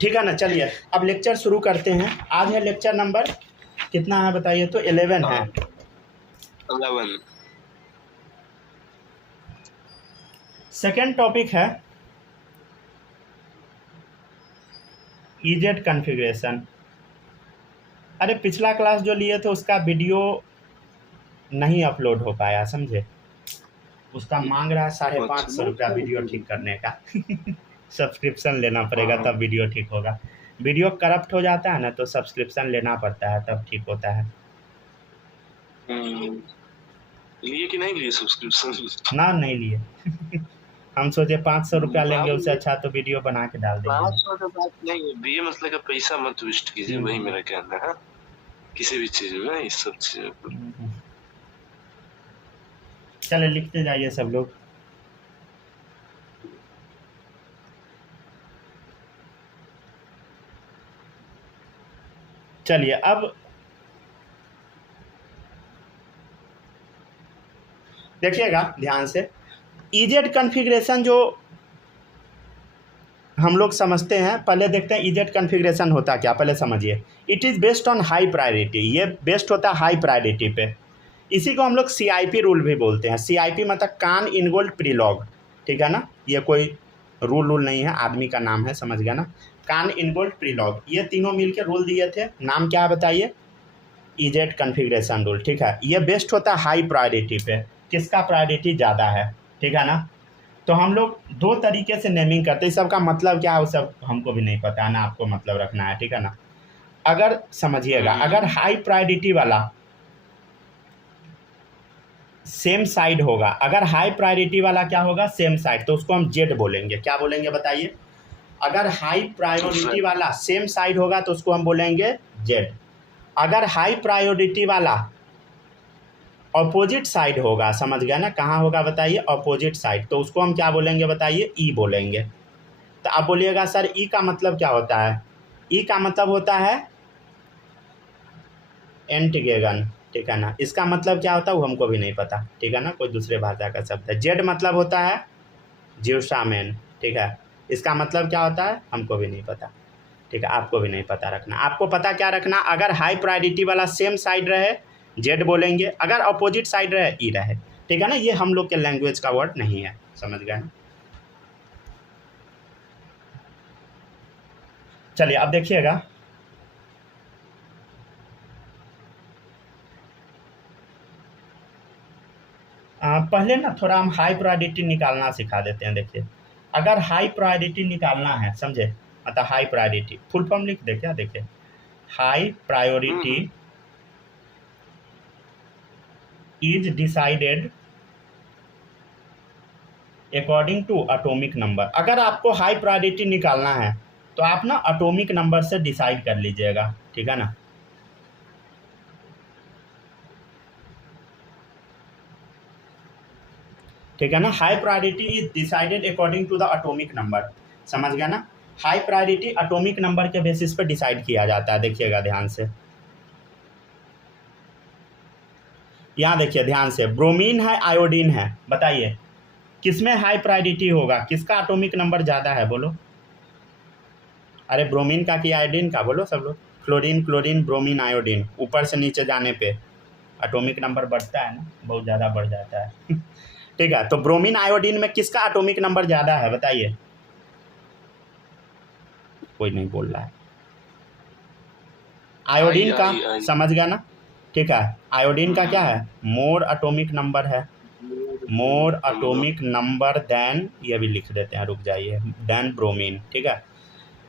ठीक है ना। चलिए अब लेक्चर शुरू करते हैं। आज है लेक्चर नंबर कितना है बताइए तो 11 है। 11। सेकेंड टॉपिक है ईजेड कॉन्फ़िगरेशन। अरे पिछला क्लास जो लिए थे उसका वीडियो नहीं अपलोड हो पाया, समझे। उसका मांग रहा है 550 रुपया वीडियो ठीक करने का सब्सक्रिप्शन लेना पड़ेगा तब वीडियो ठीक होगा। वीडियो करप्ट हो जाता है ना तो सब्सक्रिप्शन लेना पड़ता है तब ठीक होता है। लिए कि नहीं लिए सब्सक्रिप्शन? ना नहीं लिए हम सोचे 500 रुपया लेंगे, उससे अच्छा तो वीडियो बना के डाल देंगे। 500 का बात नहीं है, बे मतलब का पैसा मत वेस्ट कीजिए, वही मेरा कहना है। किसी भी चीज में इस सब चीजों को चले लिखते जाइए सब लोग। चलिए अब देखिएगा ध्यान से। ईजेड कॉन्फ़िगरेशन जो हम लोग समझते हैं, पहले देखते हैं ईजेड कॉन्फ़िगरेशन होता क्या, पहले समझिए। It is based on high priority, ये बेस्ड होता है हाई प्रायोरिटी पे। इसी को हम लोग CIP रूल भी बोलते हैं। CIP मतलब कान इनवोल्व प्रीलॉग, ठीक है ना। ये कोई रूल नहीं है, आदमी का नाम है, समझ गया ना। कान इनवोल्व प्रीलॉग, ये तीनों मिलकर रूल दिए थे। नाम क्या है बताइए, ईजेड कॉन्फ़िगरेशन रूल, ठीक है। ये बेस्ड होता है हाई प्रायोरिटी पे, किसका प्रायोरिटी ज़्यादा है, ठीक है ना। तो हम लोग दो तरीके से नेमिंग करते हैं, सबका मतलब क्या है वो सब हमको भी नहीं पता है ना, आपको मतलब रखना है, ठीक है ना। अगर समझिएगा, अगर हाई प्रायोरिटी वाला सेम साइड होगा, अगर हाई प्रायोरिटी वाला क्या होगा, सेम साइड, तो उसको हम जेड बोलेंगे। क्या बोलेंगे बताइए। अगर हाई प्रायोरिटी वाला सेम साइड होगा तो उसको हम बोलेंगे जेड। अगर हाई प्रायोरिटी वाला अपोजिट साइड होगा, समझ गया ना, कहाँ होगा बताइए, अपोजिट साइड, तो उसको हम क्या बोलेंगे बताइए, ई बोलेंगे। तो आप बोलिएगा सर ई का मतलब क्या होता है। ई का मतलब होता है एंटीगेगन, ठीक है ना। इसका मतलब क्या होता है वो हमको भी नहीं पता, ठीक है ना, कोई दूसरे भाषा का शब्द है। जेड मतलब होता है ज्यूसामेन, ठीक है। इसका मतलब क्या होता है हमको भी नहीं पता, ठीक है, आपको भी नहीं पता रखना। आपको पता क्या रखना, अगर हाई प्रायोरिटी वाला सेम साइड रहे जेड बोलेंगे, अगर अपोजिट साइड रहे ई रहे, ठीक है ना। ये हम लोग के लैंग्वेज का वर्ड नहीं है, समझ गए ना। चलिए अब देखिएगा, पहले ना थोड़ा हम हाई प्रायोरिटी निकालना सिखा देते हैं। देखिए अगर हाई प्रायोरिटी निकालना है, समझे, मतलब हाई प्रायोरिटी फुल फॉर्म लिख दे क्या, देखिए high priority is decided according to atomic number. अगर आपको हाई प्रायोरिटी निकालना है तो आप ना एटॉमिक नंबर से डिसाइड कर लीजिएगा, ठीक है ना। ठीक है ना, high priority is decided according to the atomic number, समझ गया ना। हाई प्रायोरिटी एटॉमिक नंबर के बेसिस पे डिसाइड किया जाता है। देखिएगा ध्यान से, यहाँ देखिए ध्यान से, ब्रोमीन है आयोडीन है, बताइए किसमें हाई प्रायोरिटी होगा, किसका एटॉमिक नंबर ज़्यादा है, बोलो। अरे ब्रोमीन का कि आयोडीन का, बोलो सब लोग। फ्लोरीन क्लोरीन ब्रोमीन आयोडीन, ऊपर से नीचे जाने पे एटॉमिक नंबर बढ़ता है ना, बहुत ज़्यादा बढ़ जाता है ठीक है, तो ब्रोमीन आयोडीन में किसका एटॉमिक नंबर ज़्यादा है बताइए। कोई नहीं बोल रहा है। आयोडीन का, समझ गया ना, ठीक है। आयोडीन का क्या है, मोर एटॉमिक नंबर है, मोर एटॉमिक नंबर देन, ये भी लिख देते हैं, रुक जाइए, देन ब्रोमीन, ठीक है।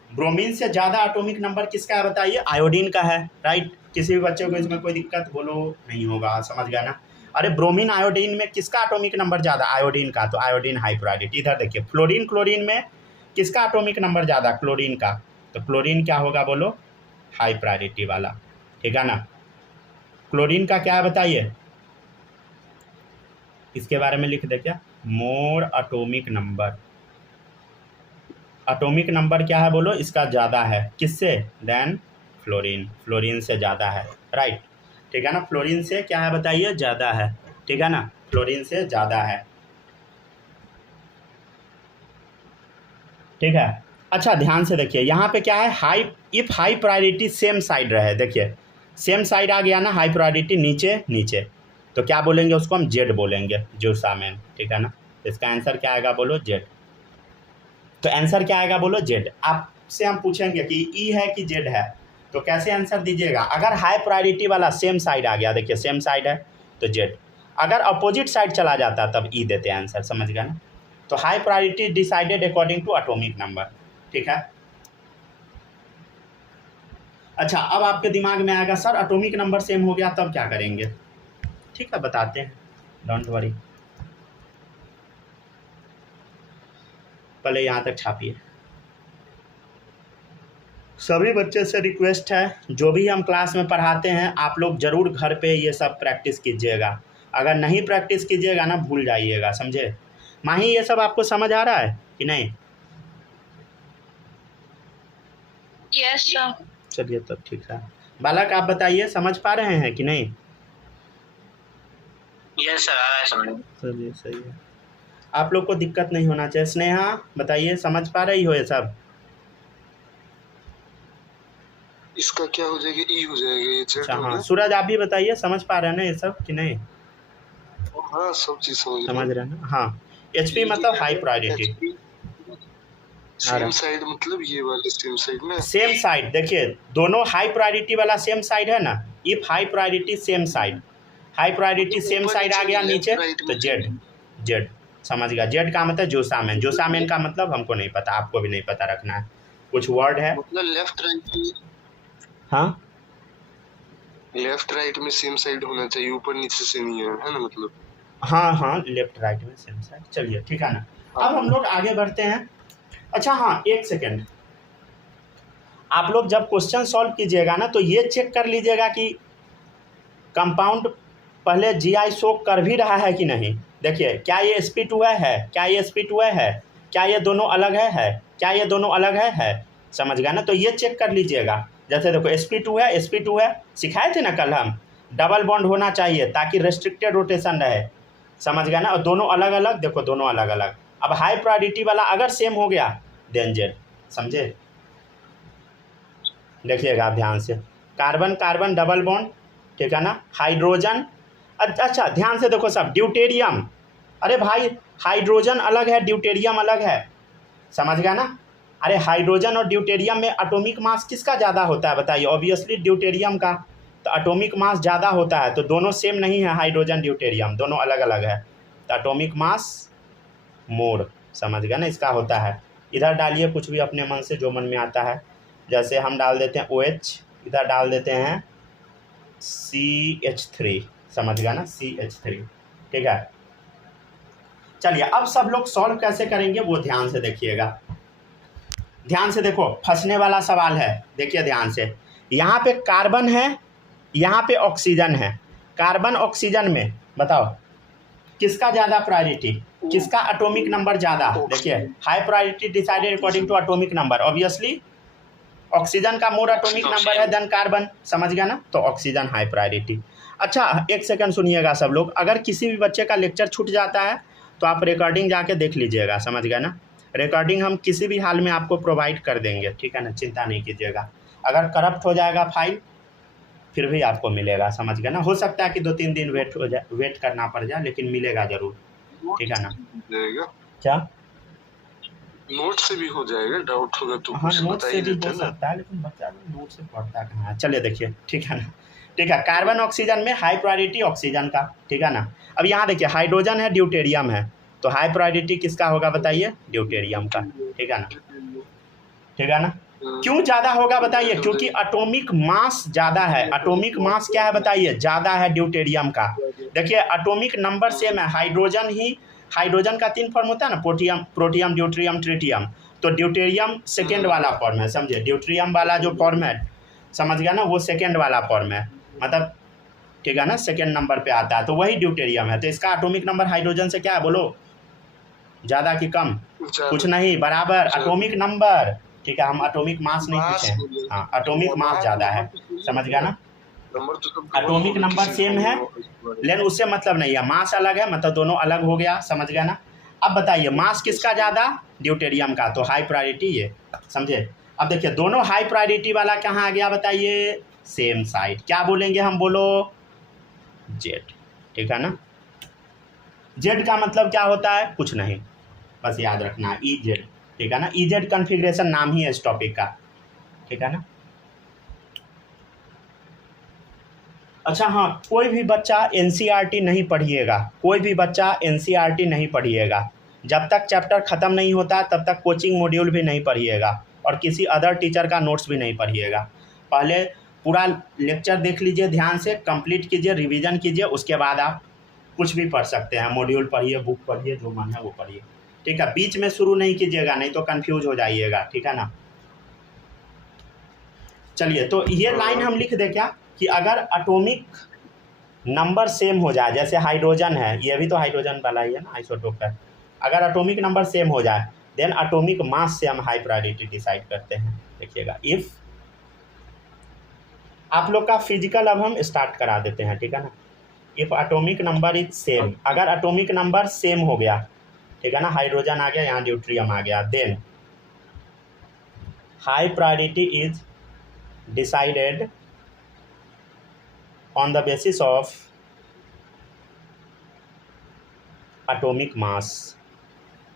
ब्रोमीन से ज़्यादा एटॉमिक नंबर किसका है बताइए, आयोडीन का है, राइट। किसी भी बच्चे को इसमें कोई दिक्कत बोलो नहीं होगा, समझ गया ना। अरे ब्रोमीन आयोडीन में किसका एटॉमिक नंबर ज़्यादा, आयोडीन का, तो आयोडीन हाई प्रायोरिटी। इधर देखिए फ्लोरीन क्लोरीन में किसका एटॉमिक नंबर ज़्यादा, क्लोरीन का, तो क्लोरीन क्या होगा बोलो, हाई प्रायोरिटी वाला, ठीक है ना। क्लोरीन का क्या है बताइए, इसके बारे में लिख दे क्या, मोर एटॉमिक नंबर, एटॉमिक नंबर क्या है बोलो, इसका ज़्यादा है, किससे, देन फ्लोरीन, फ्लोरीन से ज़्यादा है, राइट, ठीक है ना। फ्लोरीन से क्या है बताइए, ज़्यादा है, ठीक है ना, फ्लोरीन से ज़्यादा है, ठीक है। अच्छा ध्यान से देखिए, यहाँ पे क्या है, high, if high priority same side रहे, देखिए सेम साइड आ गया ना, हाई प्रायोरिटी नीचे नीचे, तो क्या बोलेंगे उसको हम, जेड बोलेंगे, ज्यूसामेन, ठीक है ना। इसका आंसर क्या आएगा बोलो, जेड। तो आंसर क्या आएगा बोलो, जेड। आपसे हम पूछेंगे कि ई है कि जेड है, तो कैसे आंसर दीजिएगा। अगर हाई प्रायोरिटी वाला सेम साइड आ गया, देखिए सेम साइड है तो जेड, अगर अपोजिट साइड चला जाता तब ई देते आंसर, समझ गया ना। तो high priority decided according to atomic number, ठीक है। अच्छा अब आपके दिमाग में आएगा सर एटॉमिक नंबर सेम हो गया तब क्या करेंगे, ठीक है बताते हैं, डोंट वरी। पहले यहाँ तक छापिए। सभी बच्चे से रिक्वेस्ट है, जो भी हम क्लास में पढ़ाते हैं आप लोग ज़रूर घर पे ये सब प्रैक्टिस कीजिएगा। अगर नहीं प्रैक्टिस कीजिएगा ना भूल जाइएगा, समझे। माही ये सब आपको समझ आ रहा है कि नहीं? Yes sir. चलिए तब ठीक है। बालक आप बताइए समझ पा रहे हैं कि नहीं? यस सर, आ रहा है समझ। चलिए सही है, आप लोग को दिक्कत नहीं होना चाहिए। स्नेहा बताइए समझ पा रही हो ये सब? इसका क्या हो जाएगा, ई हो जाएगा ये जेड अच्छा होगा। हाँ, सूरज आप भी बताइए समझ पा रहे हैं ना ये सब कि नहीं? हाँ सब चीज समझ रहे हैं ना। हाँ, एचपी मतलब हाई प्रायोरिटी। सेम साइड मतलब ये वाले सेम साइड में, सेम साइड, देखिए दोनों हाई प्रायोरिटी वाला सेम साइड है ना, if high priority same side, high priority same side आ गया नीचे तो जेड, जेड समझ गया। जेड का मतलब जोसामेन, जोसामेन का मतलब हमको नहीं पता, आपको भी नहीं पता रखना है, कुछ वर्ड है मतलब लेफ्ट राइट में, हाँ लेफ्ट राइट में सेम साइड होना चाहिए, ऊपर नीचे से नहीं है ना मतलब। हाँ हाँ लेफ्ट राइट में सेम साइड। चलिए ठीक है ना, अब हम लोग आगे बढ़ते हैं। अच्छा हाँ एक सेकेंड, आप लोग जब क्वेश्चन सॉल्व कीजिएगा ना तो ये चेक कर लीजिएगा कि कंपाउंड पहले जीआई शो कर भी रहा है कि नहीं। देखिए क्या ये sp2 है, क्या ये sp2 है, क्या ये दोनों अलग है, क्या ये दोनों अलग है, समझ गया ना। तो ये चेक कर लीजिएगा, जैसे देखो sp2 है, सिखाए थे ना कल हम, डबल बॉन्ड होना चाहिए ताकि रेस्ट्रिक्टेड रोटेशन रहे, समझ गया ना। और दोनों अलग अलग, देखो दोनों अलग अलग। अब हाई प्रायोरिटी वाला अगर सेम हो गया देन जेड, समझे। देखिएगा आप ध्यान से, कार्बन कार्बन डबल बॉन्ड, ठीक है ना, हाइड्रोजन। अच्छा ध्यान से देखो सब, ड्यूटेरियम, अरे भाई हाइड्रोजन अलग है ड्यूटेरियम अलग है, समझ गया ना। अरे हाइड्रोजन और ड्यूटेरियम में एटॉमिक मास किसका ज़्यादा होता है बताइए, ऑब्वियसली ड्यूटेरियम का, तो एटॉमिक मास ज़्यादा होता है, तो दोनों सेम नहीं है, हाइड्रोजन ड्यूटेरियम दोनों अलग अलग है, तो एटॉमिक मास मोर, समझ गया ना, इसका होता है। इधर डालिए कुछ भी अपने मन से जो मन में आता है, जैसे हम डाल देते हैं OH, इधर डाल देते हैं CH3, समझ गया ना, CH3, ठीक है। चलिए अब सब लोग सॉल्व कैसे करेंगे वो ध्यान से देखिएगा, ध्यान से देखो, फंसने वाला सवाल है, देखिए ध्यान से। यहाँ पे कार्बन है, यहाँ पे ऑक्सीजन है, कार्बन ऑक्सीजन में बताओ किसका ज़्यादा प्रायोरिटी, किसका एटॉमिक नंबर ज़्यादा। देखिए high priority decided according to atomic number, obviously oxygen का मोर एटॉमिक नंबर है देन कार्बन, समझ गया ना, तो ऑक्सीजन हाई प्रायोरिटी। अच्छा एक सेकंड सुनिएगा सब लोग, अगर किसी भी बच्चे का लेक्चर छूट जाता है तो आप रिकॉर्डिंग जाके देख लीजिएगा, समझ गया ना। रिकॉर्डिंग हम किसी भी हाल में आपको प्रोवाइड कर देंगे, ठीक है ना, चिंता नहीं कीजिएगा। अगर करप्ट हो जाएगा फाइल फिर भी आपको मिलेगा, समझ गया ना। हो सकता है कि 2-3 दिन वेट करना पड़ जाए, लेकिन मिलेगा ज़रूर, ठीक है ना। क्या नोट से भी हो जाएगा, डाउट होगा तो हाँ नोट से भी हो सकता है, लेकिन बच्चा नोट से पढ़ता कहाँ है। चलिए देखिए, ठीक है ना, ठीक है। कार्बन ऑक्सीजन में हाई प्रायोरिटी ऑक्सीजन का, ठीक है ना। अब यहाँ देखिए हाइड्रोजन है ड्यूटेरियम है, तो हाई प्रायोरिटी किसका होगा बताइए, ड्यूटेरियम का, ठीक है ना, ठीक है ना। क्यों ज़्यादा होगा बताइए, क्योंकि एटॉमिक मास ज़्यादा है। एटॉमिक मास क्या है बताइए, ज़्यादा है ड्यूटेरियम का। देखिए एटॉमिक नंबर सेम है, हाइड्रोजन ही, हाइड्रोजन का 3 फॉर्म होता है ना, प्रोटियम, प्रोटियम, ड्यूट्रियम, ट्रिटियम, तो ड्यूटेरियम सेकेंड वाला फॉर्म है, समझे। ड्यूट्रियम वाला जो फॉर्म है, समझ गया ना, वो सेकेंड वाला फॉर्म है, मतलब ठीक है ना, सेकेंड नंबर पे आता है, तो वही ड्यूटेरियम है। तो इसका एटॉमिक नंबर हाइड्रोजन से क्या है बोलो, ज़्यादा कि कम, कुछ नहीं, बराबर एटॉमिक नंबर, ठीक है। हम एटॉमिक मास नहीं पूछे, हाँ एटॉमिक मास ज़्यादा है, समझ गया ना। एटॉमिक नंबर सेम है लेकिन उससे मतलब नहीं है, मास अलग है, मतलब दोनों अलग हो गया, समझ गया ना। अब बताइए मास किसका ज़्यादा, ड्यूटेरियम का, तो हाई प्रायोरिटी ये, समझे। अब देखिए दोनों हाई प्रायोरिटी वाला कहाँ आ गया बताइए, सेम साइड, क्या बोलेंगे हम, बोलो जेड, ठीक है ना। जेड का मतलब क्या होता है, कुछ नहीं, बस याद रखना ई जेड, ठीक है ना। ई जेड कन्फिग्रेशन नाम ही है इस टॉपिक का, ठीक है ना। अच्छा हाँ, कोई भी बच्चा एनसीईआरटी नहीं पढ़िएगा, कोई भी बच्चा एनसीईआरटी नहीं पढ़िएगा, जब तक चैप्टर ख़त्म नहीं होता तब तक कोचिंग मॉड्यूल भी नहीं पढ़िएगा और किसी अदर टीचर का नोट्स भी नहीं पढ़िएगा। पहले पूरा लेक्चर देख लीजिए, ध्यान से कंप्लीट कीजिए, रिवीजन कीजिए, उसके बाद आप कुछ भी पढ़ सकते हैं, मॉड्यूल पढ़िए, बुक पढ़िए, जो मन है वो पढ़िए, ठीक है। बीच में शुरू नहीं कीजिएगा, नहीं तो कंफ्यूज हो जाइएगा, ठीक है ना। चलिए तो ये लाइन हम लिख दें क्या, कि अगर एटॉमिक नंबर सेम हो जाए, जैसे हाइड्रोजन है, ये भी तो हाइड्रोजन वाला ही है ना, आइसोटोप है, अगर एटॉमिक नंबर सेम हो जाए देन एटॉमिक मास से हम हाई प्रायोरिटी डिसाइड करते हैं। देखिएगा, इफ़ आप लोग का फिजिकल अब हम स्टार्ट करा देते हैं, ठीक है ना। If atomic number is same, अगर एटॉमिक नंबर सेम हो गया, ठीक है ना, हाइड्रोजन आ गया, यहाँ ड्यूट्रियम आ गया, then high priority is decided on the basis of atomic mass,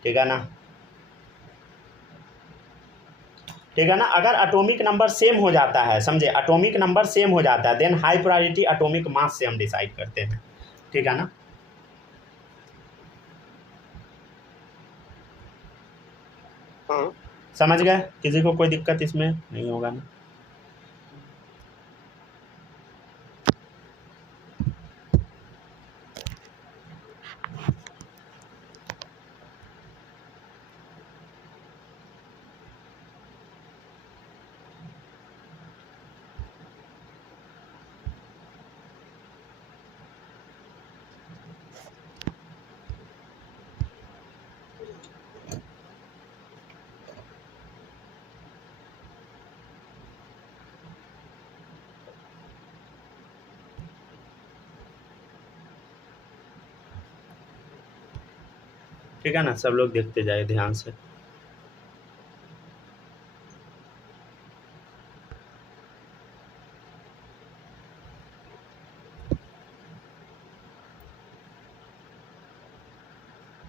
ठीक है ना, ठीक है ना। अगर एटॉमिक नंबर सेम हो जाता है, समझे, एटॉमिक नंबर सेम हो जाता है then high priority atomic mass से हम डिसाइड करते हैं, ठीक है ना। समझ गए, किसी को कोई दिक्कत इसमें नहीं होगा ना। ठीक है ना, सब लोग देखते जाए ध्यान से।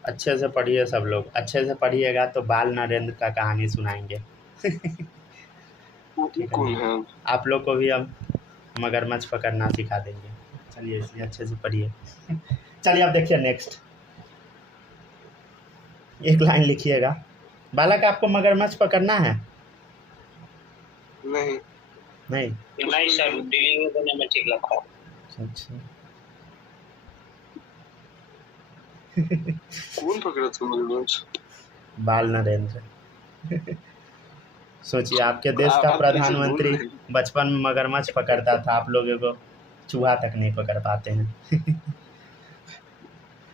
अच्छे से पढ़िए सब लोग, अच्छे से पढ़िएगा तो बाल नरेंद्र का कहानी सुनाएंगे। कौन है? आप लोग को भी हम मगरमच्छ पकड़ना सिखा देंगे। चलिए इसलिए अच्छे से पढ़िए। चलिए अब देखिए नेक्स्ट, एक लाइन लिखिएगा, बालक आपको मगरमच्छ पकड़ना है? नहीं नहीं नहीं सर, डिलीवरी करने में ठीक लगता है। अच्छा कौन पकड़ा था मगरमच्छ? बाल नरेंद्र। सोचिए आपके देश का आप प्रधानमंत्री कैसे बोल बचपन में मगरमच्छ पकड़ता था, आप लोगों को चूहा तक नहीं पकड़ पाते हैं।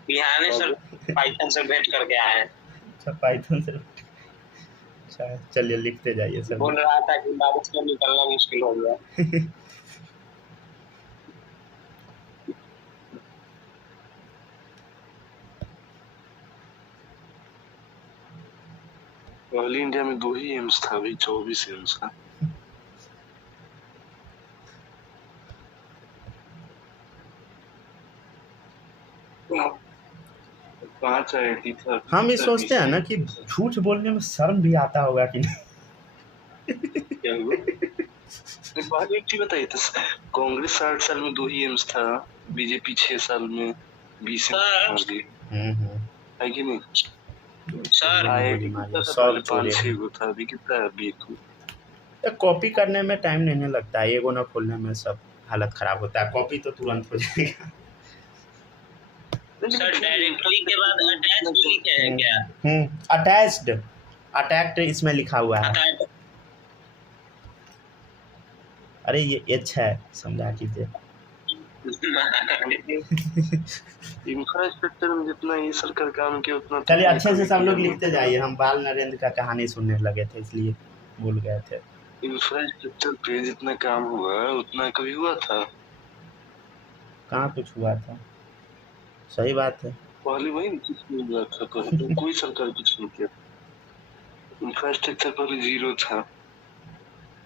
बिहाने सर पाइथन से भेंट करके आए हैं। अच्छा पाइथन से, अच्छा चलिए लिखते जाइए सब। बोल रहा था कि बारिश में निकलना मुश्किल हो गया। पहले इंडिया में 2 ही एम्स था, अभी 24 एम्स का। पांच IIT था। हम ये सोचते हैं ना कि झूठ बोलने में शर्म भी आता होगा कि नहीं। क्या हुआ? बात एक चीज बताइए तो, कांग्रेस 60 साल में 2 ही एम्स था, बीजेपी 6 साल में 20 एम्स है कि नहीं? सर अभी कितना है? 20 कॉपी करने में टाइम नहीं लगता है, एगो ना खोलने में सब हालत खराब होता है, कॉपी तो तुरंत हो जाएगा। सर डायरेक्टली के बाद अटैच लिख है क्या? अटैच्ड, अटैक्ड इसमें लिखा हुआ है। अरे ये एच है, समझा कीजिए। इंफ्रास्ट्रक्चर में जितना ये सरकार काम किया उतना। चलिए अच्छे से सब लोग लिखते जाइए, हम बाल नरेंद्र का कहानी सुनने लगे थे इसलिए भूल गए थे। इंफ्रास्ट्रक्चर पे जितना काम हुआ उतना कभी हुआ था? कहाँ कुछ हुआ था, सही बात है। पहले वही कुछ नहीं हुआ था, पहले कोई सरकार कुछ नहीं किया। इंफ्रास्ट्रक्चर पहले 0 था,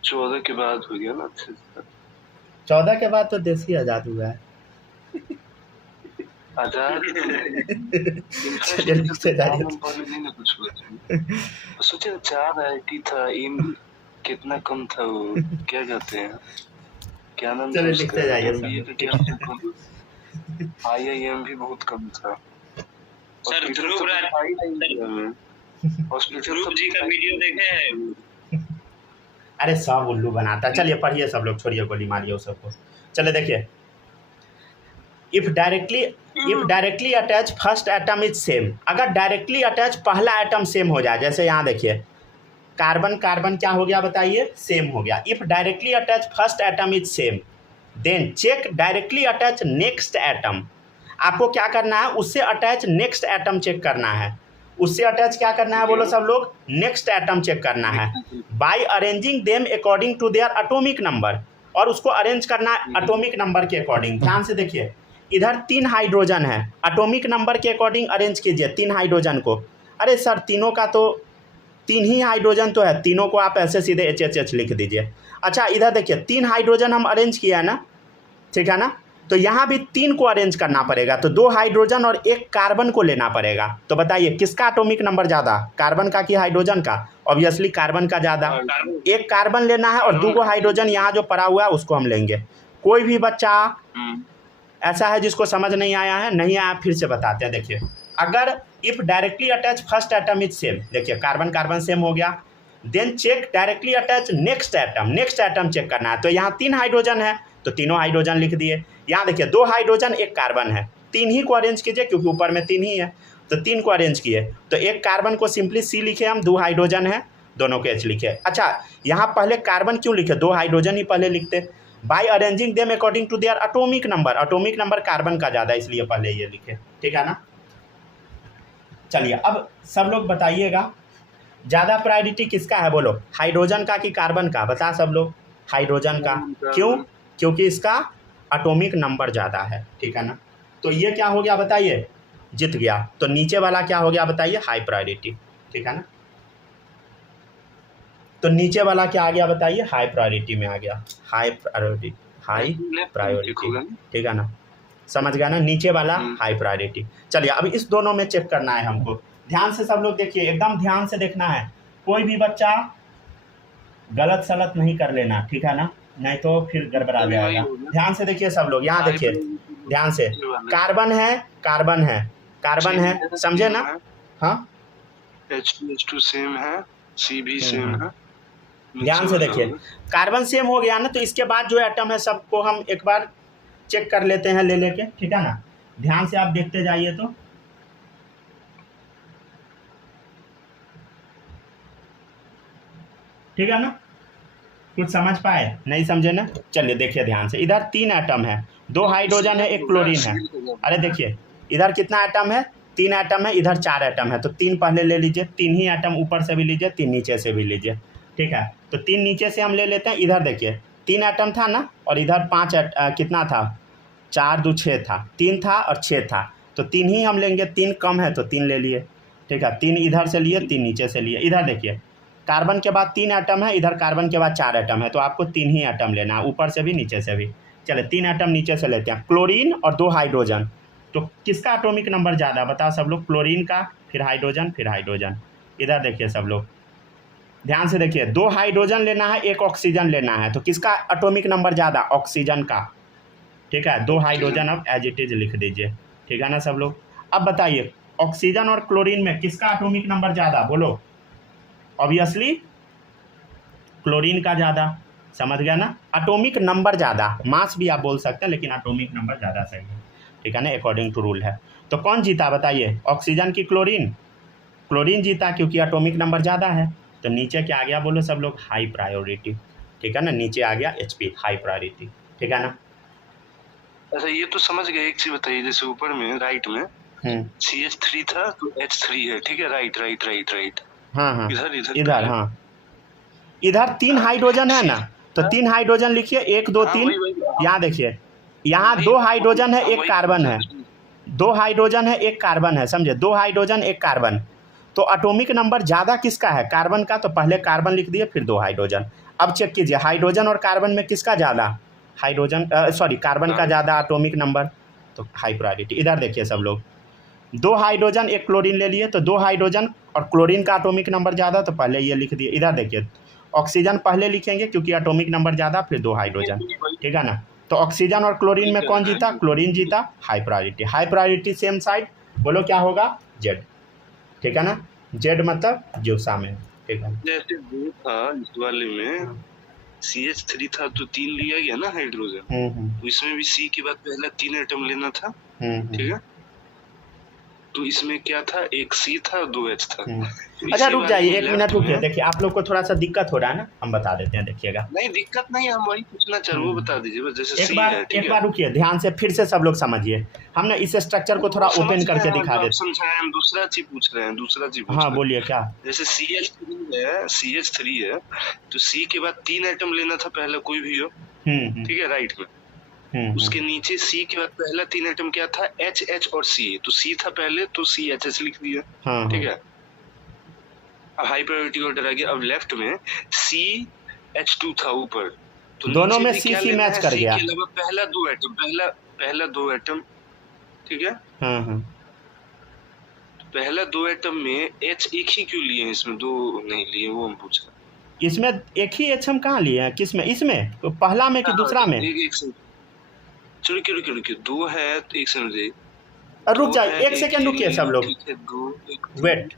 14 के बाद हो गया ना। 14 के बाद तो देश ही आज़ाद हुआ है। आजाद चलिए लिखते जाइए। पहले नहीं ना कुछ हुआ था। सोचे 4 IIT था, एम कितना कम था वो, क्या कहते हैं, क्या नाम था चलिए उसका? लिखते जाइए MBA का क्या IIM भी बहुत कम था। सर ध्रुव जी का वीडियो देखे हैं? अरे सब उल्लू बनाता है। चलिए पढ़िए सब लोग, छोड़िए गोली मारिए उस सबको। चलिए देखिए, if directly attach first atom is same. अगर डायरेक्टली अटैच पहला एटम सेम हो जाए, जैसे यहाँ देखिए कार्बन कार्बन क्या हो गया बताइए, सेम हो गया। If directly attach first atom is same then check directly attach next atom. आपको क्या करना है, उससे अटैच नेक्स्ट एटम चेक करना है। उससे अटैच क्या करना है बोलो सब लोग, नेक्स्ट एटम चेक करना है by arranging them according to their atomic number. और उसको अरेंज करना है एटॉमिक नंबर के अकॉर्डिंग। ध्यान से देखिए, इधर 3 हाइड्रोजन है, एटॉमिक नंबर के अकॉर्डिंग अरेंज कीजिए 3 हाइड्रोजन को। अरे सर तीनों का तो 3 ही हाइड्रोजन तो है, तीनों को आप ऐसे सीधे HHH लिख दीजिए। अच्छा इधर देखिए 3 हाइड्रोजन हम अरेंज किया है ना, ठीक है ना, तो यहाँ भी 3 को अरेंज करना पड़ेगा, तो 2 हाइड्रोजन और 1 कार्बन को लेना पड़ेगा। तो बताइए किसका एटॉमिक नंबर ज़्यादा, कार्बन का कि हाइड्रोजन का? ऑब्वियसली कार्बन का ज़्यादा। 1 कार्बन लेना है और 2 को हाइड्रोजन यहाँ जो पड़ा हुआ है उसको हम लेंगे। कोई भी बच्चा ऐसा है जिसको समझ नहीं आया है, नहीं आया फिर से बताते हैं। देखिए अगर if directly attach first atom is same, देखिए कार्बन कार्बन सेम हो गया, then check directly attach next atom check करना है। तो यहाँ 3 हाइड्रोजन है तो तीनों हाइड्रोजन लिख दिए। यहाँ देखिए 2 हाइड्रोजन 1 कार्बन है, 3 ही को अरेंज कीजिए क्योंकि ऊपर में 3 ही है, तो 3 को अरेंज किए। तो 1 कार्बन को सिंपली C लिखे हम, 2 हाइड्रोजन है दोनों को H लिखे। अच्छा यहाँ पहले कार्बन क्यों लिखे, 2 हाइड्रोजन ही पहले लिखते। By arranging them according to their atomic number carbon का ज़्यादा इसलिए पहले ये लिखे, ठीक है ना। चलिए अब सब लोग बताइएगा ज़्यादा प्रायोरिटी किसका है बोलो, हाइड्रोजन का कि कार्बन का? बता सब लोग, हाइड्रोजन का। क्यों? क्योंकि इसका एटॉमिक नंबर ज़्यादा है, ठीक है ना। तो ये क्या हो गया बताइए, जीत गया। तो नीचे वाला क्या हो गया बताइए, हाई प्रायोरिटी, ठीक है ना। तो नीचे वाला क्या आ गया बताइए, हाई प्रायोरिटी में आ गया, हाई प्रायोरिटी, ठीक है ना, समझ गया ना, नीचे वाला हाई प्रायोरिटी। चलिए अब इस दोनों में चेक करना है हमको। ध्यान से सब लोग देखिए, एकदम ध्यान से देखना है, कोई भी बच्चा गलत सलत नहीं कर लेना, ठीक है ना, नहीं तो फिर गड़बड़ा जाएगा। ध्यान से देखिए सब लोग, यहाँ देखिए ध्यान से, कार्बन है, समझे ना। हाँ H2 सेम है, C भी सेम है। ध्यान से देखिए, कार्बन सेम हो गया ना, तो इसके बाद जो एटम है सबको हम एक बार चेक कर लेते हैं ले लेके, ठीक है ना। ध्यान से आप देखते जाइए तो ठीक है ना, कुछ समझ पाए? नहीं समझे ना। चलिए देखिए ध्यान से, इधर 3 एटम है, 2 हाइड्रोजन है, 1 क्लोरीन है। अरे देखिए इधर कितना एटम है, 3 एटम है, इधर 4 एटम है, तो 3 पहले ले लीजिए, 3 ही एटम ऊपर से भी लीजिए, 3 नीचे से भी लीजिए, ठीक है। तो 3 नीचे से हम ले लेते हैं। इधर देखिए 3 एटम था ना, और इधर 5 कितना था, 4 2 6 था, 3 था और 6 था, तो 3 ही हम लेंगे, 3 कम है तो 3 ले लिए, ठीक है। 3 इधर से लिए, 3 नीचे से लिए। इधर देखिए कार्बन के बाद 3 एटम है, इधर कार्बन के बाद 4 एटम है, तो आपको 3 ही एटम लेना है, ऊपर से भी नीचे से भी। चले 3 एटम नीचे से लेते हैं, क्लोरीन और 2 हाइड्रोजन। तो किसका एटॉमिक नंबर ज़्यादा बताओ सब लोग, क्लोरीन का, फिर हाइड्रोजन। इधर देखिए सब लोग ध्यान से देखिए, 2 हाइड्रोजन लेना है, 1 ऑक्सीजन लेना है, तो किसका एटॉमिक नंबर ज़्यादा, ऑक्सीजन का, ठीक है। 2 हाइड्रोजन अब एज इट इज लिख दीजिए, ठीक है ना सब लोग। अब बताइए ऑक्सीजन और क्लोरीन में किसका एटॉमिक नंबर ज़्यादा बोलो, ऑब्वियसली क्लोरीन का ज़्यादा, समझ गया ना। एटॉमिक नंबर ज़्यादा, मास भी आप बोल सकते हैं, लेकिन एटॉमिक नंबर ज़्यादा सही है, ठीक है ना, अकॉर्डिंग टू रूल है। तो कौन जीता बताइए, ऑक्सीजन की क्लोरीन? क्लोरीन जीता क्योंकि एटॉमिक नंबर ज़्यादा है। तो नीचे क्या आ गया बोलो सब लोग, हाई प्रायोरिटी, ठीक है ना, नीचे आ गया HP, हाई प्रायोरिटी, ठीक है ना। अच्छा ये तो समझ गए, एक चीज बताइए, जैसे ऊपर में राइट में CH3 था तो H3 है, ठीक है, राइट। हाँ इधर हाँ, इधर 3 हाइड्रोजन है ना, तो 3 हाइड्रोजन लिखिए, 1 2 3। यहाँ देखिए यहाँ 2 हाइड्रोजन है, 1 कार्बन है, 2 हाइड्रोजन है, 1 कार्बन है, समझे, 2 हाइड्रोजन 1 कार्बन। तो एटॉमिक नंबर ज़्यादा किसका है, कार्बन का, तो पहले कार्बन लिख दिए फिर 2 हाइड्रोजन। अब चेक कीजिए हाइड्रोजन और कार्बन में किसका ज़्यादा, हाइड्रोजन सॉरी कार्बन का ज़्यादा एटॉमिक नंबर, तो हाई प्रायोरिटी। इधर देखिए सब लोग, 2 हाइड्रोजन 1 क्लोरीन ले लिए, तो 2 हाइड्रोजन और क्लोरीन का एटॉमिक नंबर ज़्यादा, तो पहले ये लिख दिए। इधर देखिए ऑक्सीजन पहले लिखेंगे क्योंकि एटॉमिक नंबर ज़्यादा, फिर 2 हाइड्रोजन, ठीक है ना। तो ऑक्सीजन और क्लोरीन में कौन जीता, क्लोरीन जीता, high priority. High priority same side, बोलो क्या होगा, जेड, ठीक है ना, जेड मतलब ज्यूसा में, ठीक है। जैसे वो था इस वाले में CH3 था तो 3 लिया गया ना हाइड्रोजन, तो इसमें भी C के बाद पहला 3 एटम लेना था, ठीक है। तो इसमें क्या था, एक C था 2 H था। तो अच्छा रुक जाइए, 1 मिनट रुकिए, देखिए आप लोग को थोड़ा सा दिक्कत हो रहा है ना, हम बता देते हैं, देखिएगा। नहीं दिक्कत नहीं, हम वही पूछना चाह रहे, वो बता दीजिए बस। जैसे एक बार रुकिए, ध्यान से फिर से सब लोग समझिए, हमने इस स्ट्रक्चर को थोड़ा ओपन करके दिखा देते हैं। हम दूसरा चीज पूछ रहे हैं, हाँ बोलिए क्या। जैसे CH3 है, तो C के बाद 3 एटम लेना था पहले, कोई भी हो, ठीक है, राइट में। उसके नीचे C के बाद पहला 3 एटम क्या था, H और C, तो C था पहले, तो CHH लिख दिया, ठीक है। हाई प्रायोरिटी ऑर्डर आ गया। अब लेफ्ट में CH2 था ऊपर, तो दोनों में C मैच कर गया, पहला 2 एटम, ठीक है। तो पहला 2 एटम में H एक ही क्यों लिए, इसमें 2 नहीं लिए, वो हम पूछ रहे हैं। इसमें एक ही H हम कहाँ लिए हैं, किसमें, इसमें तो पहला में कि दूसरा में, रुकिए 2 है तो 1 सेकंड रुक जाइए, 1 सेकंड रुकिए सब लोग, वेट,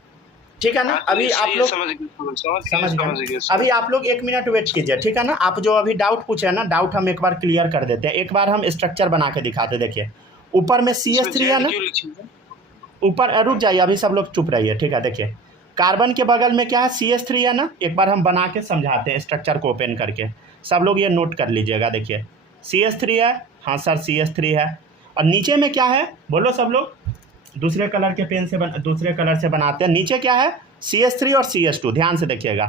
ठीक है ना। अभी आप लोग समझ गए, अभी आप लोग 1 मिनट वेट कीजिए, ठीक है ना। आप जो अभी डाउट पूछे ना, डाउट हम एक बार क्लियर कर देते हैं, एक बार हम स्ट्रक्चर बना के दिखाते। देखिए ऊपर में CH3 है ना, ऊपर, रुक जाइए अभी सब लोग चुप रहिए, ठीक है। देखिए कार्बन के बगल में क्या है, CH3 है ना, एक बार हम बना के समझाते हैं स्ट्रक्चर को ओपन करके, सब लोग ये नोट कर लीजिएगा। देखिए CH3 है, हाँ सर CH3 है, और नीचे में क्या है, बोलो सब लोग, दूसरे कलर के पेन से दूसरे कलर से बनाते हैं। नीचे क्या है, CH3 और CH2, ध्यान से देखिएगा।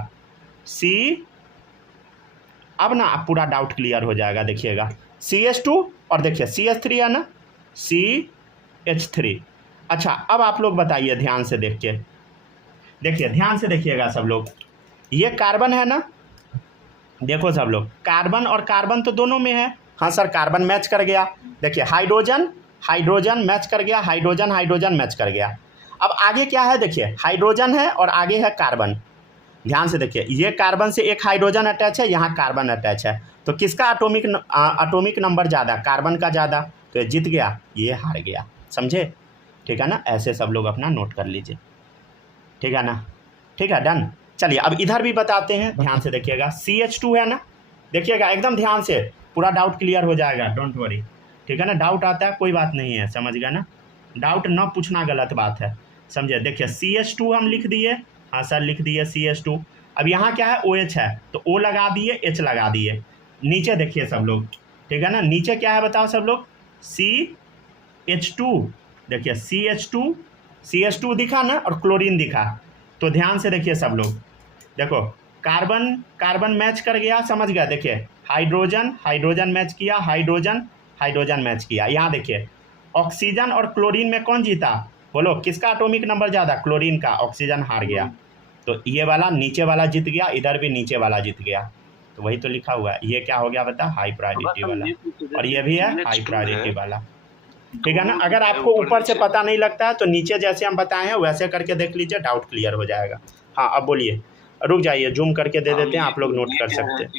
अब ना पूरा डाउट क्लियर हो जाएगा, देखिएगा CH2 और देखिए CH3 है ना, CH3। अच्छा अब आप लोग बताइए ध्यान से देख के, देखिए ध्यान से देखिएगा सब लोग, ये कार्बन है ना, देखो सब लोग, कार्बन और कार्बन तो दोनों में है, हाँ सर कार्बन मैच कर गया। देखिए हाइड्रोजन मैच कर गया, हाइड्रोजन मैच कर गया। अब आगे क्या है, देखिए हाइड्रोजन है और आगे है कार्बन, ध्यान से देखिए, ये कार्बन से एक हाइड्रोजन अटैच है, यहाँ कार्बन अटैच है, तो किसका एटॉमिक नंबर ज़्यादा, कार्बन का ज़्यादा, तो ये जीत गया, ये हार गया, समझे, ठीक है ना। ऐसे सब लोग अपना नोट कर लीजिए, ठीक है ना, ठीक है, डन। चलिए अब इधर भी बताते हैं, ध्यान से देखिएगा, CH2 है ना, देखिएगा एकदम ध्यान से, पूरा डाउट क्लियर हो जाएगा, डोंट वरी, ठीक है ना। डाउट आता है कोई बात नहीं है, समझ गया ना, डाउट न पूछना गलत बात है, समझे। देखिए CH2 हम लिख दिए, हाँ सर लिख दिए CH2। अब यहाँ क्या है, OH है, तो O लगा दिए, H लगा दिए। नीचे देखिए सब लोग, ठीक है ना, नीचे क्या है बताओ सब लोग, CH2, देखिए CH2 दिखा ना, और क्लोरीन दिखा, तो ध्यान से देखिए सब लोग, देखो कार्बन मैच कर गया, समझ गया। देखिए हाइड्रोजन मैच किया, हाइड्रोजन मैच किया। यहाँ देखिए ऑक्सीजन और क्लोरीन में कौन जीता, बोलो किसका एटॉमिक नंबर ज़्यादा, क्लोरीन का, ऑक्सीजन हार गया, तो ये वाला नीचे वाला जीत गया, इधर भी नीचे वाला जीत गया, तो वही तो लिखा हुआ है। ये क्या हो गया बता, हाई प्रायोरिटी वाला, और ये भी है हाई प्रायोरिटी वाला, ठीक है ना। अगर आपको ऊपर से पता नहीं लगता है तो नीचे जैसे हम बताए हैं वैसे करके देख लीजिए, डाउट क्लियर हो जाएगा। हाँ अब बोलिए, रुक जाइए जूम करके दे देते हैं, आप लोग नोट कर सकते हैं।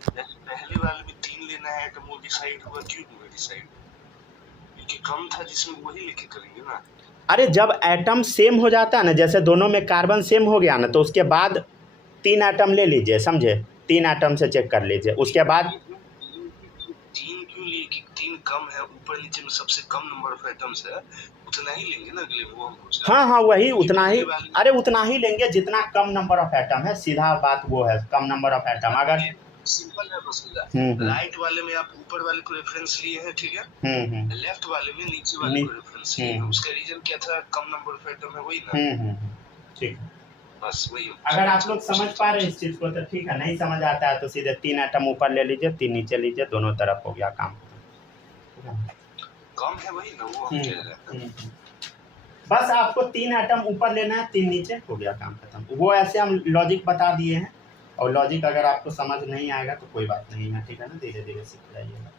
पहले वाले में 3 लेना है तो वो डिसाइड हुआ, क्यों हुआ डिसाइड, क्योंकि कम था जिसमें वही लेके करेंगे ना। अरे जब एटम सेम हो जाता है ना, जैसे दोनों में कार्बन सेम हो गया ना, तो उसके बाद 3 एटम ले लीजिए, समझे, 3 एटम से चेक कर लीजिए, उसके बाद 3 क्यों लिए, कि 3 कम है, ऊपर नीचे में सबसे कम नंबर ऑफ एटम्स है, उतना ही लेंगे ना अगले, वो हम पूछ रहे हैं। हाँ वही उतना ही, अरे उतना ही लेंगे जितना कम नंबर ऑफ एटम है, सीधा बात वो है, कम नंबर ऑफ एटम। अगर सिंपल है बस, राइट वाले में आप ऊपर वाले को रेफरेंस लिए हैं, ठीक है, लेफ्ट वाले में नीचे वाले को रेफरेंस लिए हैं, उसका रीजन क्या था, कम नंबर ऑफ एटम है, वही ना, ठीक, बस वही। अगर आप लोग समझ पा रहे हैं इस चीज को तो ठीक है, नहीं समझ आता है तो सीधे 3 एटम ऊपर ले लीजिए, 3 नीचे लीजिए, दोनों तरफ हो गया काम। कम है वही ना, वो हम कह रहे हैं। बस आपको 3 एटम ऊपर लेना है, 3 नीचे, हो गया काम खत्म। वो ऐसे हम लॉजिक बता दिए हैं, और लॉजिक अगर आपको समझ नहीं आएगा तो कोई बात नहीं है, ठीक है ना, धीरे धीरे सीख जाइएगा।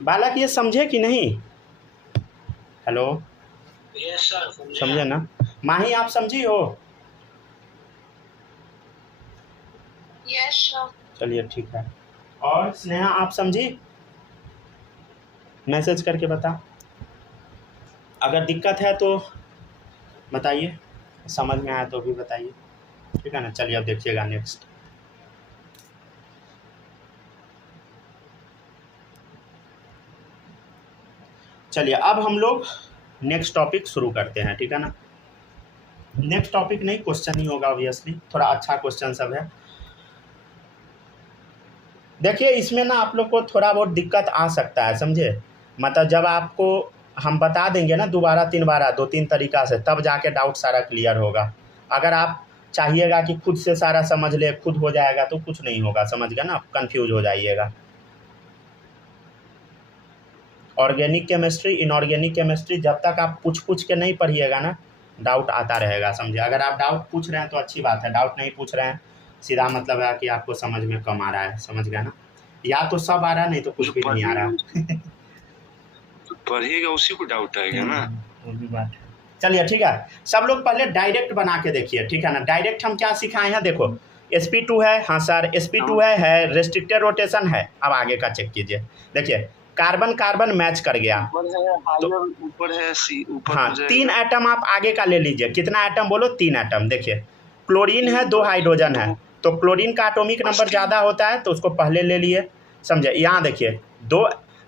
बालक ये समझे कि नहीं? हेलो, यस सर, समझे ना? माही आप समझी हो? Yes sir. चलिए ठीक है। और स्नेहा आप समझी? मैसेज करके बता, अगर दिक्कत है तो बताइए, समझ में आया तो भी बताइए, ठीक है ना। चलिए अब देखिएगा नेक्स्ट। चलिए अब हम लोग नेक्स्ट टॉपिक शुरू करते हैं, ठीक है ना। नेक्स्ट टॉपिक नहीं, क्वेश्चन ही होगा ऑब्वियसली, थोड़ा अच्छा क्वेश्चन सब है। देखिए इसमें ना आप लोग को थोड़ा बहुत दिक्कत आ सकता है, समझे। मतलब जब आपको हम बता देंगे ना दोबारा 3 बार 2-3 तरीका से, तब जाके डाउट सारा क्लियर होगा। अगर आप चाहिएगा कि खुद से सारा समझ ले, खुद हो जाएगा, तो कुछ नहीं होगा, समझ गए ना, आप कंफ्यूज हो जाइएगा। ऑर्गेनिक केमिस्ट्री, इनऑर्गेनिक केमिस्ट्री, जब तक आप पूछ के नहीं पढ़िएगा ना, डाउट आता रहेगा, समझे। अगर आप डाउट पूछ रहे हैं तो अच्छी बात है, डाउट नहीं पूछ रहे हैं सीधा मतलब है कि आपको समझ में कम आ रहा है, समझ गया ना। या तो सब आ रहा है, नहीं तो कुछ भी नहीं आ रहा। पढ़िएगा उसी को डाउट आएगा ना, वो भी बात है। चलिए ठीक है, सब लोग पहले डायरेक्ट बना के देखिए, ठीक है ना। डायरेक्ट हम क्या सिखाए हैं, देखो sp2 है, हाँ सर sp2 है, रेस्ट्रिक्टेड रोटेशन है। अब आगे का चेक कीजिए, देखिए कार्बन कार्बन मैच कर गया, ऊपर है सी, ऊपर हाँ 3 एटम आप आगे का ले लीजिए। कितना एटम बोलो? 3 एटम। देखिए क्लोरीन है, 2 हाइड्रोजन है, तो क्लोरीन का एटॉमिक नंबर ज़्यादा होता है, तो उसको पहले ले लिए, समझे। यहाँ देखिए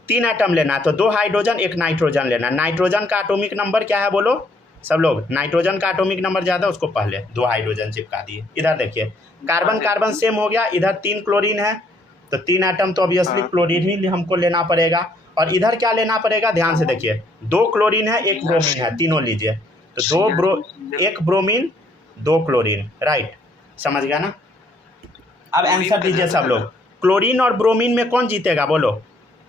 3 एटम लेना है, तो 2 हाइड्रोजन 1 नाइट्रोजन लेना है। नाइट्रोजन का एटॉमिक नंबर क्या है बोलो सब लोग? नाइट्रोजन का एटॉमिक नंबर ज़्यादा, उसको पहले 2 हाइड्रोजन चिपका दिए। इधर देखिए कार्बन कार्बन सेम हो गया, इधर 3 क्लोरीन है, तो 3 एटम तो ऑब्वियसली क्लोरीन ही हमको लेना पड़ेगा। और इधर क्या लेना पड़ेगा, ध्यान से देखिए 2 क्लोरीन है 1 ब्रोमीन है, तीनों लीजिए, तो 1 ब्रोमीन 2 क्लोरीन, राइट, समझ गया ना। अब आंसर दीजिए सब लोग, क्लोरीन और ब्रोमीन में कौन जीतेगा बोलो?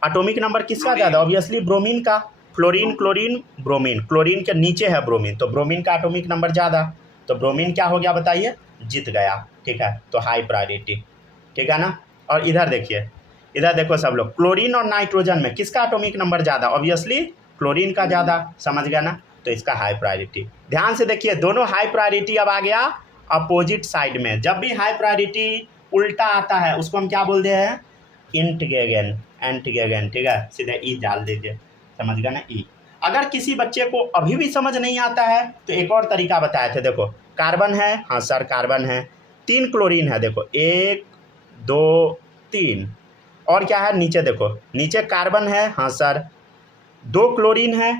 एटॉमिक नंबर किसका ज़्यादा? ऑब्वियसली ब्रोमीन का। फ्लोरीन क्लोरीन ब्रोमीन, क्लोरीन के नीचे है ब्रोमीन, तो ब्रोमीन का एटॉमिक नंबर ज़्यादा, तो ब्रोमीन क्या हो गया बताइए? जीत गया, ठीक है, तो हाई प्रायोरिटी, ठीक है ना। और इधर देखिए, इधर देखो सब लोग, क्लोरीन और नाइट्रोजन में किसका एटॉमिक नंबर ज़्यादा? ऑब्वियसली क्लोरीन का ज़्यादा, समझ गया ना, तो इसका हाई प्रायोरिटी। ध्यान से देखिए दोनों हाई प्रायोरिटी। अब आ गया अपोजिट साइड में, जब भी हाई प्रायोरिटी उल्टा आता है उसको हम क्या बोलते हैं? इंटगेगन, एंटगेगन, ठीक है, सीधे ई डाल दीजिए, समझ गया ना, ई। अगर किसी बच्चे को अभी भी समझ नहीं आता है तो एक और तरीका बताए थे, देखो कार्बन है, हाँ सर कार्बन है, 3 क्लोरीन है, देखो 1 2 3, और क्या है नीचे, देखो नीचे कार्बन है, हाँ सर 2 क्लोरीन है,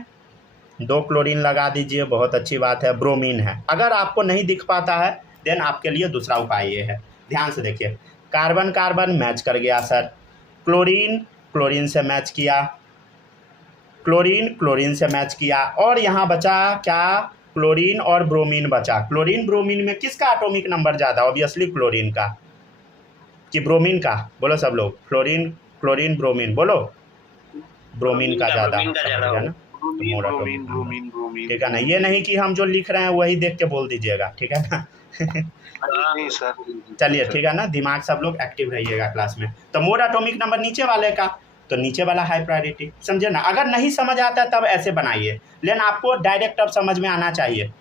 2 क्लोरीन लगा दीजिए, बहुत अच्छी बात है, ब्रोमीन है। अगर आपको नहीं दिख पाता है देन आपके लिए दूसरा उपाय ये है, ध्यान से देखिए, कार्बन कार्बन मैच कर गया सर, क्लोरीन क्लोरीन से मैच किया, क्लोरीन क्लोरीन से मैच किया, और यहाँ बचा क्या? क्लोरीन और ब्रोमीन बचा। क्लोरीन ब्रोमीन में किसका एटॉमिक नंबर ज़्यादा? ऑब्वियसली क्लोरीन का कि ब्रोमीन का? बोलो सब लोग, क्लोरीन क्लोरीन ब्रोमीन बोलो, ब्रोमीन का ज़्यादा, है ना, ठीक है ना। ये नहीं कि हम जो लिख रहे हैं वही देख के बोल दीजिएगा, ठीक है ना। चलिए ठीक है ना, दिमाग सब लोग एक्टिव रहिएगा क्लास में। तो मोर एटॉमिक नंबर नीचे वाले का, तो नीचे वाला हाई प्रायोरिटी, समझे ना। अगर नहीं समझ आता है तब ऐसे बनाइए, लेकिन आपको डायरेक्ट अब समझ में आना चाहिए,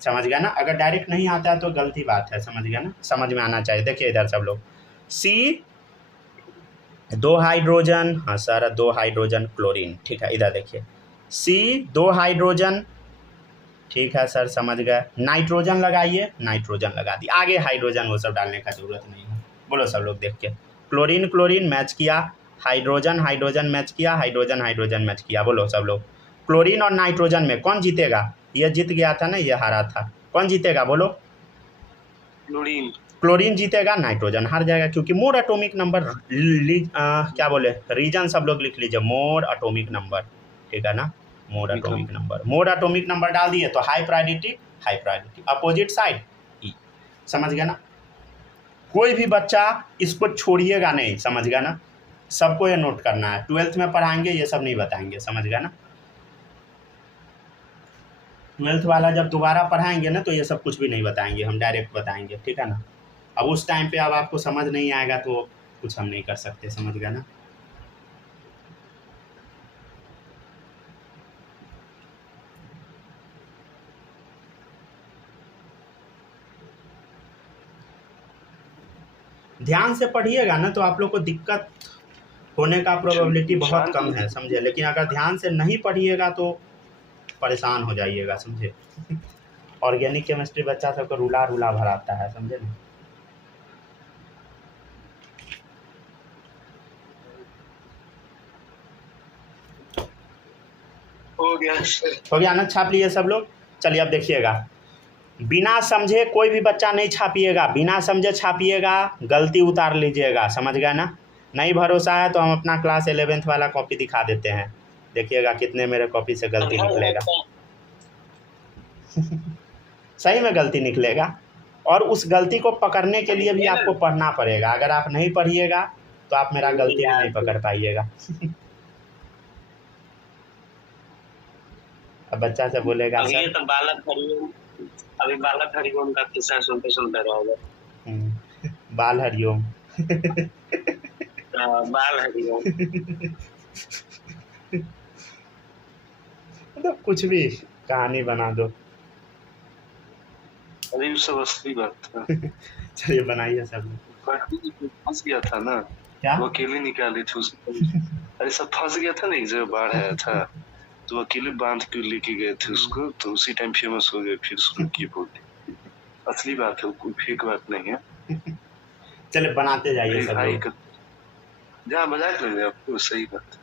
समझ गया ना। अगर डायरेक्ट नहीं आता है तो गलती बात है, समझ गया ना, समझ में आना चाहिए। देखिए इधर सब लोग, सी 2 हाइड्रोजन, हाँ सर 2 हाइड्रोजन क्लोरीन, ठीक है, इधर देखिए सी 2 हाइड्रोजन, ठीक है सर समझ गए। नाइट्रोजन लगाइए, नाइट्रोजन लगा दी, आगे हाइड्रोजन वो सब डालने का ज़रूरत नहीं है। बोलो सब लोग देख के, क्लोरीन क्लोरीन मैच किया, हाइड्रोजन हाइड्रोजन मैच किया, हाइड्रोजन हाइड्रोजन मैच किया। बोलो सब लोग, क्लोरीन और नाइट्रोजन में कौन जीतेगा? ये जीत गया था ना, ये हारा था, कौन जीतेगा बोलो? क्लोरीन। क्लोरीन जीतेगा, नाइट्रोजन हार जाएगा, क्योंकि मोर एटॉमिक नंबर, क्या बोले, रीजन सब लोग लिख लीजिए, मोर एटॉमिक नंबर, ठीक है ना, more atomic number. More atomic number डाल दिए तो high priority, high priority, opposite side E, समझ गया ना। कोई भी बच्चा इसको छोड़िएगा नहीं, समझ गया ना। सबको ये नोट करना है। 12th में पढ़ाएंगे ये सब नहीं बताएंगे, समझ गया ना। 12th वाला जब दोबारा पढ़ाएंगे ना तो ये सब कुछ भी नहीं बताएंगे, हम डायरेक्ट बताएंगे, ठीक है ना। अब उस टाइम पे अब आपको समझ नहीं आएगा तो कुछ हम नहीं कर सकते, समझ गया ना। ध्यान से पढ़िएगा ना तो आप लोग को दिक्कत होने का प्रोबेबिलिटी बहुत कम है, समझे। लेकिन अगर ध्यान से नहीं पढ़िएगा तो परेशान हो जाइएगा, समझे। ऑर्गेनिक केमिस्ट्री बच्चा सबको रूला रूला भराता है, समझे ना। हो गया ना, छाप लिए सब लोग। चलिए अब देखिएगा, बिना समझे कोई भी बच्चा नहीं छापिएगा, बिना समझे छापिएगा, गलती उतार लीजिएगा, समझ गया ना। नहीं भरोसा है तो हम अपना क्लास 11th वाला कॉपी दिखा देते हैं, देखिएगा कितने मेरे कॉपी से गलती निकलेगा। सही में गलती निकलेगा। और उस गलती को पकड़ने के लिए भी आपको पढ़ना पड़ेगा। अगर आप नहीं पढ़िएगा तो आप मेरा गलती भी नहीं पकड़ पाइएगा। अब बच्चा से बोलेगा अभी तो बालक हरिओम का किस्सा सुनते सुनते रहोगे। बाल हरिओम। बाल हरिओम मतलब कुछ भी कहानी बना दो। अरे सब असली बात था। चलिए बनाइए सब। फंस गया था ना, क्या वो अकेले निकाले थे उसको। अरे सब फंस गया था ना, एक जगह बाढ़ आया था तो अकेले बांध के लेके गए थे उसको, तो उसी टाइम फेमस हो गए। फिर उसको की बोलते असली बात है, कोई फेक बात नहीं है। चलिए बनाते जाइए सब लोग। जहाँ मजाक लग रहा है आपको, सही बात है।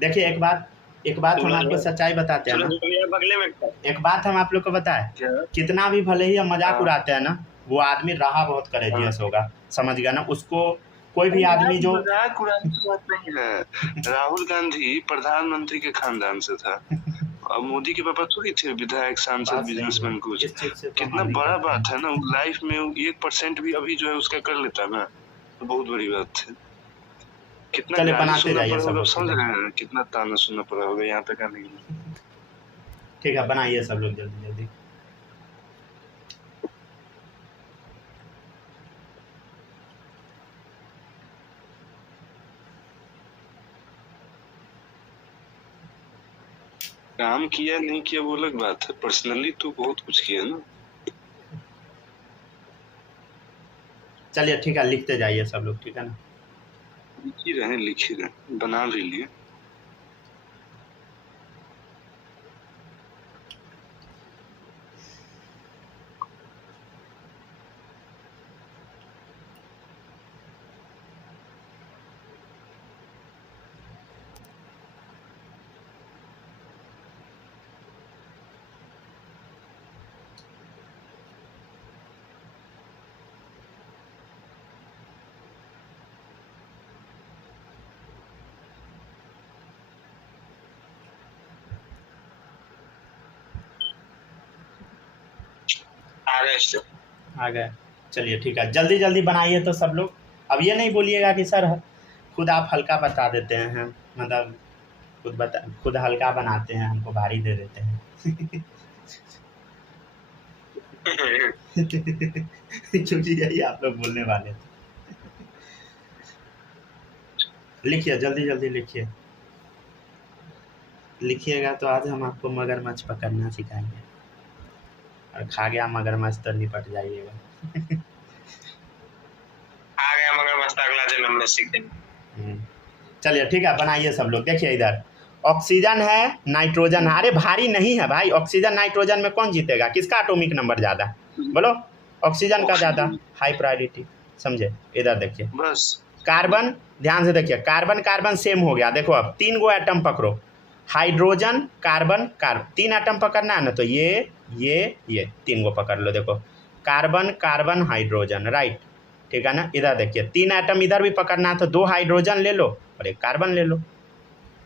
देखिए एक बात हम आपको सच्चाई बताते हैं ना। बगले में एक बात हम आप लोग को बताएं, कितना भी भले ही हम मजाक उड़ाते हैं ना, वो आदमी रहा बहुत करेजियस होगा, समझ गया ना। उसको कोई भी आदमी जो मजाक उड़ाने की बात नहीं है। राहुल गांधी प्रधानमंत्री के खानदान से था और मोदी के पापा थोड़ी थे विधायक, सांसद, बिजनेसमैन कुछ। कितना बड़ा बात है ना, लाइफ में 1% भी अभी जो है उसका कर लेता ना तो बहुत बड़ी बात है। कितना बनाते जाइए सब लोग, समझ रहे हैं कितना ताना सुनना पड़ा होगा यहाँ तक आने के लिए। ठीक है बनाइए सब लोग जल्दी जल्दी। काम किया नहीं किया वो अलग बात है, पर्सनली तो बहुत कुछ किया ना। चलिए ठीक है लिखते जाइए सब लोग, ठीक है ना। लिख ही रहे, बना भी लिए। आ गए। चलिए ठीक है जल्दी जल्दी बनाइए तो सब लोग। अब ये नहीं बोलिएगा कि सर खुद आप हल्का बता देते हैं, मतलब खुद हल्का बनाते हैं, हमको भारी दे देते हैं। क्योंकि यही आप लोग बोलने वाले थे। लिखिए जल्दी जल्दी लिखिए। लिखिएगा तो आज हम आपको मगरमच्छ पकड़ना सिखाएंगे, और खा गया मगरमच्छ तो निपट जाइएगा। आ गया मगरमच्छ, अगला जन्म में सीखेंगे। चलिए ठीक है बनाइए सब लोग। देखिए इधर ऑक्सीजन है, नाइट्रोजन है। अरे भारी नहीं है भाई, ऑक्सीजन नाइट्रोजन में कौन जीतेगा? किसका एटॉमिक नंबर ज़्यादा बोलो? ऑक्सीजन का ज़्यादा, हाई प्रायोरिटी, समझे। इधर देखिए बस कार्बन, ध्यान से देखिए, कार्बन कार्बन सेम हो गया। देखो अब 3 गो एटम पकड़ो, हाइड्रोजन कार्बन कार्बन, 3 एटम पकड़ना है ना, तो ये 3 गो पकड़ लो। देखो कार्बन कार्बन हाइड्रोजन, राइट, ठीक है ना। इधर देखिए 3 एटम इधर भी पकड़ना है तो 2 हाइड्रोजन ले लो और 1 कार्बन ले लो,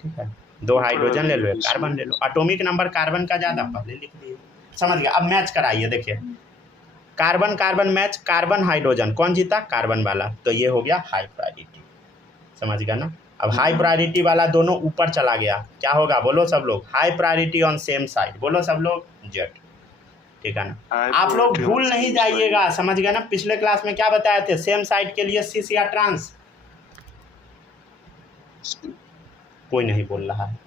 ठीक है। 2 हाइड्रोजन ले लो, 1 कार्बन ले लो। एटॉमिक नंबर कार्बन का ज़्यादा, पहले लिख दिए, समझ गया। अब मैच कराइए। देखिए carbon carbon match, carbon hydrogen, कौन जीता? कार्बन वाला, तो ये हो गया हाई प्रायोरिटी, समझ गया ना। अब हाई प्रायोरिटी वाला दोनों ऊपर चला गया, क्या होगा बोलो सब लोग? High priority on same side, बोलो सब लोग जेट, ठीक है ना। आप लोग भूल नहीं जाइएगा, समझ गए ना। पिछले क्लास में क्या बताए थे? सेम साइड के लिए सिस या ट्रांस? कोई नहीं बोल रहा है।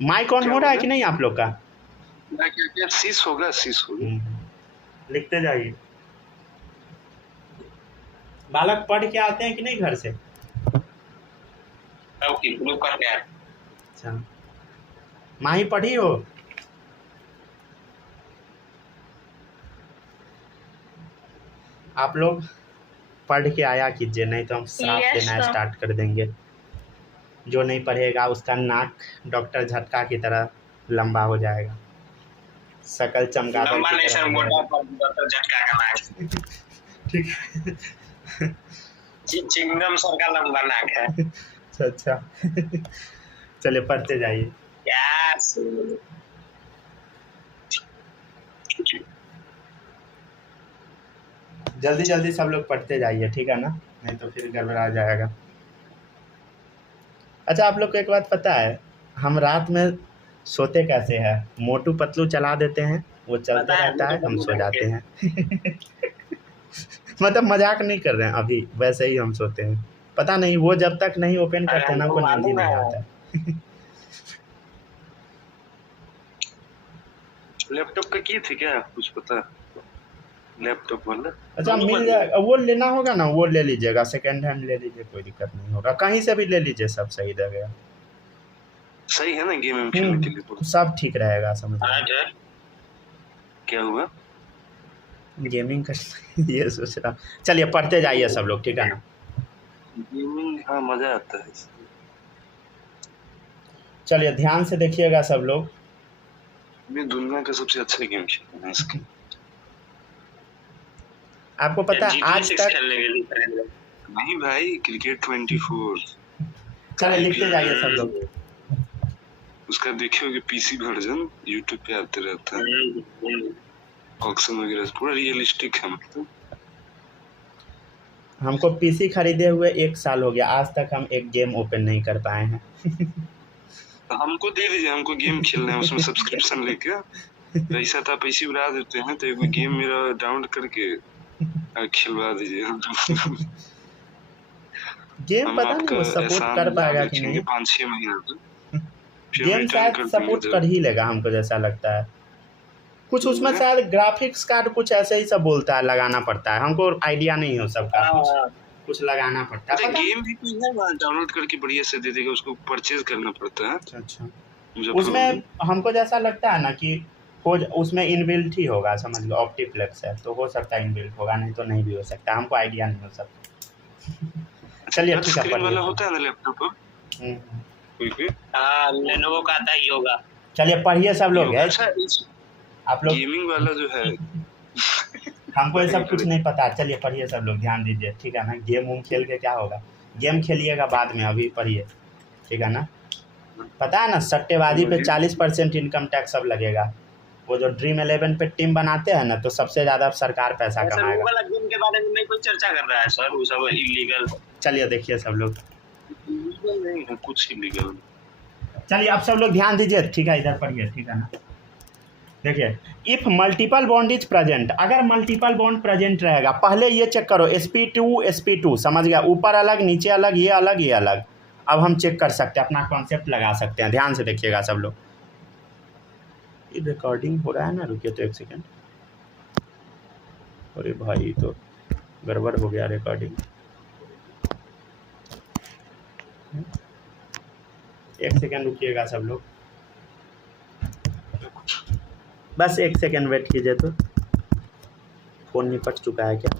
माइक ऑन हो रहा है कि नहीं आप लोग का? सिस होगा, सिस होगा। लिखते जाइए। बालक पढ़ के आते हैं कि नहीं घर से? अच्छा, माही पढ़ी हो? आप लोग पढ़ के आया कीजिए, नहीं तो हम श्राप देना स्टार्ट कर देंगे। जो नहीं पढ़ेगा उसका नाक डॉक्टर झटका की तरह लंबा हो जाएगा, शकल चमगादड़ की तरह। झटका का नाक, ठीक है, चिंगम सर का लंबा नाक है। अच्छा चलिए पढ़ते जाइए। यस, जल्दी जल्दी सब लोग पढ़ते जाइए, ठीक है ना, नहीं तो फिर गड़बड़ा जाएगा। अच्छा, आप लोग को एक बात पता है, हम रात में सोते कैसे हैं? मोटू पतलू चला देते हैं, वो चलता रहता है, हम सो जाते हैं। मतलब मजाक नहीं कर रहे हैं, अभी वैसे ही हम सोते हैं। पता नहीं वो जब तक नहीं ओपन करते हैं ना, हमको नींद ही नहीं आता। लैपटॉप का की थी क्या कुछ पता? लैपटॉप वाला अच्छा मिल जाएगा, वो लेना होगा ना, वो ले लीजिएगा, सेकेंड हैंड ले लीजिए, कोई दिक्कत नहीं होगा, कहीं से भी ले लीजिए, सब सही रहेगा। सही है ना गेम खेलने के लिए? तो सब ठीक रहेगा, समझ क्या हुआ? गेमिंग कर ये सोच रहा। चलिए पढ़ते जाइए सब लोग, ठीक है ना। गेमिंग, हाँ मजा आता है। चलिए ध्यान से देखिएगा सब लोग। मैं दुनिया का सबसे अच्छा गेम खेलता हूँ इसके। आपको पता है आज तक नहीं भाई, क्रिकेट 24। चलिए लिखते जाइए सब लोग। उसका देखिए पीसी वर्जन यूट्यूब पे आते रहता है, ऑक्शन वगैरह पूरा रियलिस्टिक है। मतलब हमको पीसी खरीदे हुए 1 साल हो गया, आज तक हम एक गेम ओपन नहीं कर पाए हैं। हमको दे दीजिए, हमको गेम खेलना है, उसमें सब्सक्रिप्शन लेके पैसा था, पैसे उड़ा देते हैं, तो एक गेम मेरा डाउनलोड करके खिलवा दीजिए। गेम पता नहीं वो सपोर्ट कर पाएगा कि नहीं, 5-6 महीने गेम शायद सपोर्ट कर ही लेगा, हमको जैसा लगता है। कुछ उसमें शायद ग्राफिक्स कार्ड कुछ ऐसे ही सब बोलता है, लगाना पड़ता है, हमको आइडिया नहीं हो सबका, कुछ लगाना पड़ता है। गेम भी कोई है डाउनलोड करके बढ़िया से दे देगा, उसको परचेज करना पड़ता है। अच्छा, उसमें हमको जैसा लगता है ना कि उसमें इनबिल्ट ही होगा, समझ लो ऑप्टीप्लेक्स है तो हो सकता है इनबिल्ट होगा, नहीं तो नहीं भी हो सकता, हमको आइडिया नहीं हो सकता। चलिए ठीक है, वाला होता है ना लैपटॉप पर, कोई हां लेनोवो का आता ही होगा। चलिए पढ़िए सब लोग। अच्छा, आप लोग गेमिंग वाला जो है हमको ये सब कुछ नहीं पता। चलिए पढ़िए सब लोग, ध्यान दीजिए, ठीक है ना। गेम उम खेल के क्या होगा, गेम खेलिएगा बाद में, अभी पढ़िए, ठीक है ना। पता है ना सट्टेबाजी पे 40% इनकम टैक्स अब लगेगा। वो जो ड्रीम 11 पे टीम बनाते हैं ना, तो सबसे ज़्यादा सरकार पैसा कमाएगा। वो वाला गेम के बारे में कोई चर्चा कर रहा है सर, वो सब इलीगल। चलिए देखिए सब लोग, नहीं है कुछ इलीगल। चलिए अब सब लोग ध्यान दीजिए, ठीक है, इधर पढ़िए, ठीक है ना। देखिए, if multiple bond is present, अगर मल्टीपल बॉन्ड प्रेजेंट रहेगा, पहले ये चेक करो sp2 समझ गया, ऊपर अलग नीचे अलग, ये अलग ये अलग। अब हम चेक कर सकते हैं, अपना कॉन्सेप्ट लगा सकते हैं, ध्यान से देखिएगा सब लोग। ये रिकॉर्डिंग हो रहा है ना, रुकिए तो 1 सेकेंड। अरे भाई तो गड़बड़ हो गया रिकॉर्डिंग। 1 सेकेंड रुकिएगा सब लोग, बस 1 सेकेंड वेट कीजिए। तो फ़ोन निपट चुका है क्या?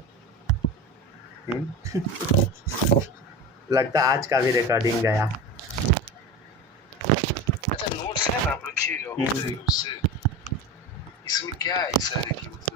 लगता है आज का भी रिकॉर्डिंग गया। अच्छा नोट्स है ना, आप रखिएगा उससे। इसमें क्या ऐसा है कि मतलब